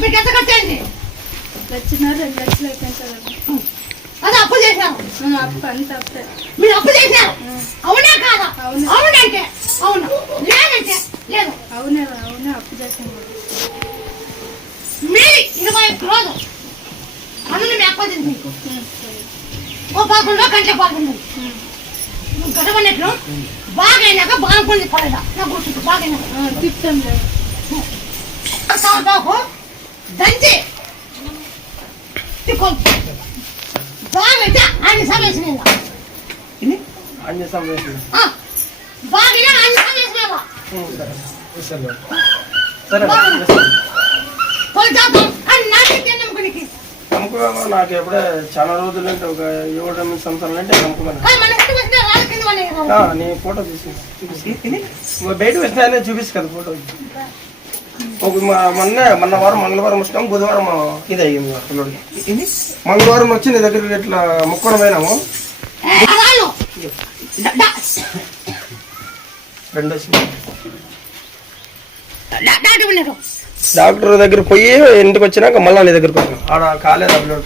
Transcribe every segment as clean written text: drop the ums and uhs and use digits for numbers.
మీకు ఎంత ఖర్చయింది? 1,00,000 2 లక్షలు అయిపోయింది. అది అప్పు చేశాను. అప్పు అంత అప్పే. మీరు అప్పు చేశారు అవునా కాదా? అవునంటే అవును, లేదంటే లేదు. అవునే అవునే అప్పు చేశాను. మీరు 21 రోజులు అన్నం మీ అప్ప తింది మీకు ఓ 11 గంటల పాల్గొంది. గడవనట్లు బాగా అయినాక బాగా కొంది పడదా నాకు గుర్తు బాగా అయినాక తిప్పాం దంచి బాగా అయితే ఆయన సమేసిన బాగా ఆయన సమేసిన నాకు ఎప్పుడే చాలా రోజులు అంటే ఒక 7-8 సంవత్సరాలు అంటే నమ్మకం. నీ ఫోటో బయట వచ్చినా చూపిస్తు కదా ఫోటో. మొన్న వారం మంగళవారం వచ్చినాము, బుధవారం ఇది అయ్యింది పిల్లడికి. మంగళవారం వచ్చి నీ దగ్గరికి ఇట్లా మొక్కడం పోయినాము. డాక్టర్ దగ్గర పోయి ఇంటికి వచ్చినాక మళ్ళీ నీ దగ్గరికి వచ్చినాం. ఆడ కాలేదు అప్పుడు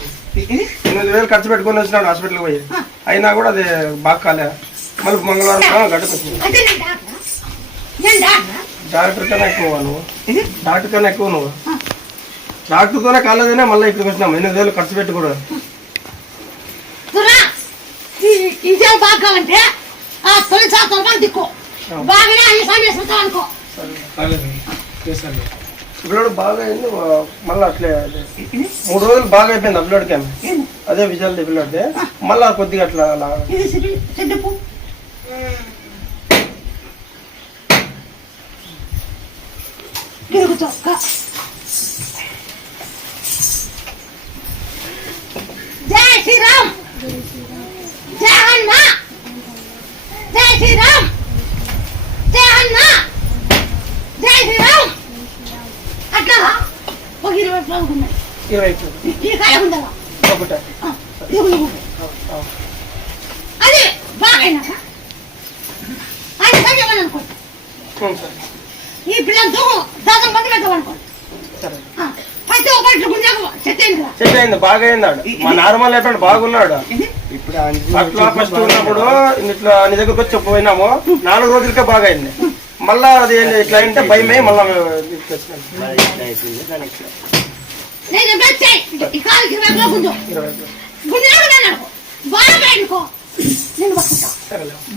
8,000 ఖర్చు పెట్టుకొని వచ్చినాడు హాస్పిటల్కి పోయి. అయినా కూడా అది బాగా కాలేదు. మళ్ళీ మంగళవారం గడ్డకు వచ్చింది. డాక్టర్ కన్నా ఎక్కువ నువ్వు, డాక్టర్ కన్నా ఎక్కువ నువ్వు. డాక్టర్తోనే కాలేదనే మళ్ళీ ఇక్కడికి వచ్చినాము. 8,000 ఖర్చు పెట్టి కూడా ఇదే బాగా అంటే తొలి సంవత్సరం దిక్కు బాగానే అన్ని సమస్యలతో అనుకో. పిల్లడు బాగా అయింది. మళ్ళీ అట్లే 3 రోజులు బాగా అయిపోయింది ఆ పిల్లడికి. అదే విజయాలు పిల్లడితే మళ్ళా కొద్దిగా అట్లా జై శ్రీరామ్, జై హనుమ, జై శ్రీరామ్, జై హనుమ, జై శ్రీరామ్. అట్లా ఒక 20 ఫ్లవర్స్ ఉన్నాయి. 20 ఈ కాయ ఉందా ఒకటే అది బాగైనాక ఆయన సంజయమని అనుకో. ఈ పిల్లలతో దాదాపు మంది పెట్టాలనుకో. ప్రతి ఒక్కటి గుంజాకు సెట్ అయింది, బాగా అయిందాడు. మా నార్మల్ అయిపోయాడు, బాగున్నాడు. అట్లా ఫస్ట్ ఉన్నప్పుడు ఇట్లా నీ దగ్గరకు వచ్చి పోయినాము. 4 రోజులకే బాగా అయింది. మళ్ళా అది ఇట్లా అంటే భయమే మళ్ళా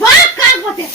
బాగా కాకపోతే